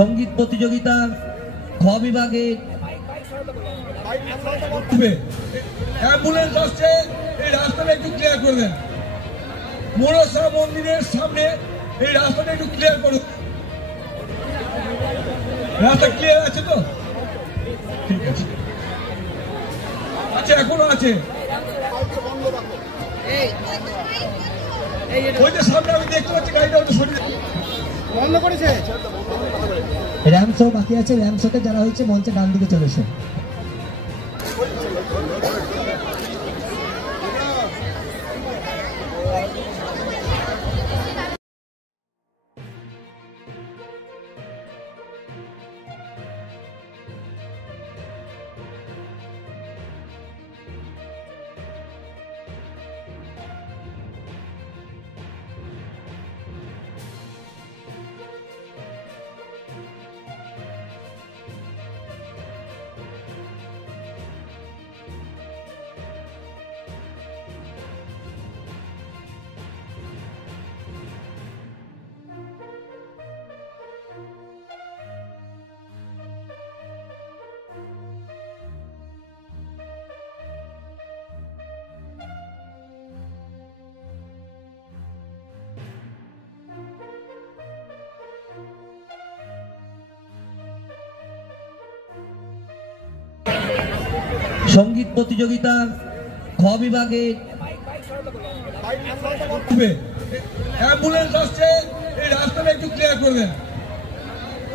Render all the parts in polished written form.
সঙ্গীত প্রতিযোগিতা খ বিভাগে অ্যাম্বুলেন্স আসছে, এই রাস্তাটা একটু ক্লিয়ার করবেন। মনসা মন্দিরের সামনে এই রাস্তাটা একটু ক্লিয়ার করুন। রাস্তা ক্লিয়ার আছে তো? ঠিক আছে, আচ্ছা এখনো আছে। ওই যে সামনে আমি দেখতে পাচ্ছি গাড়িটা ওটা সরিয়ে বন্ধ করেছে। র্যাম শো বাকি আছে, র্যাম শোতে যারা হয়েছে মঞ্চে ডান দিকে চলেছে। সঙ্গীত প্রতিযোগিতা খ বিভাগে অ্যাম্বুলেন্স আসছে, এই রাস্তাটা একটু ক্লিয়ার করবেন।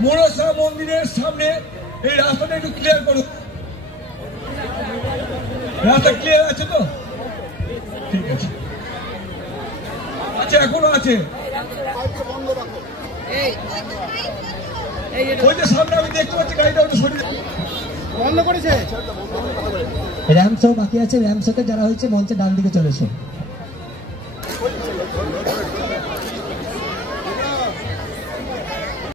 মনসা মন্দিরের সামনে এই রাস্তাটা একটু ক্লিয়ার করুন। রাস্তা ক্লিয়ার আছে তো? ঠিক আছে, আচ্ছা এখনো আছে। ওই যে সামনে আমি দেখতে পাচ্ছি গাড়িটা ওটা সরিয়ে বন্ধ করেছে। র্যাম শো বাকি আছে, র্যাম শোতে যারা হয়েছে মঞ্চে ডান দিকে চলেছে।